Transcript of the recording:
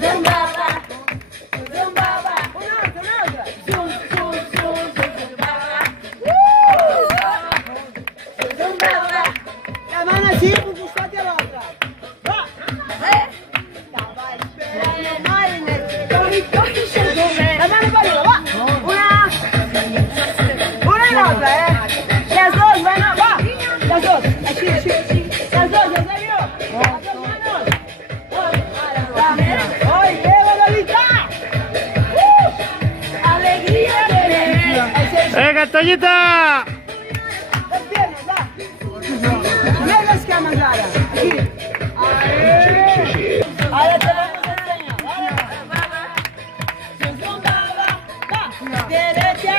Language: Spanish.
zumbaba, zumbaba. Un'altra. Zum, zum, zum, zumbaba. Zumbaba. La mano así, un costado a la otra. Va. La mano para arriba, va. Una y la otra, Las dos, bueno, va. Las dos. Así, así, así. Las dos, ¿en serio? Las dos manos. ¡Oye, Manolita! Alegría de Toñita! Las piernas, va. Mira las camas, Lara. Aquí. Ahora te vamos a enseñar. Zumbaba, va. Derecha.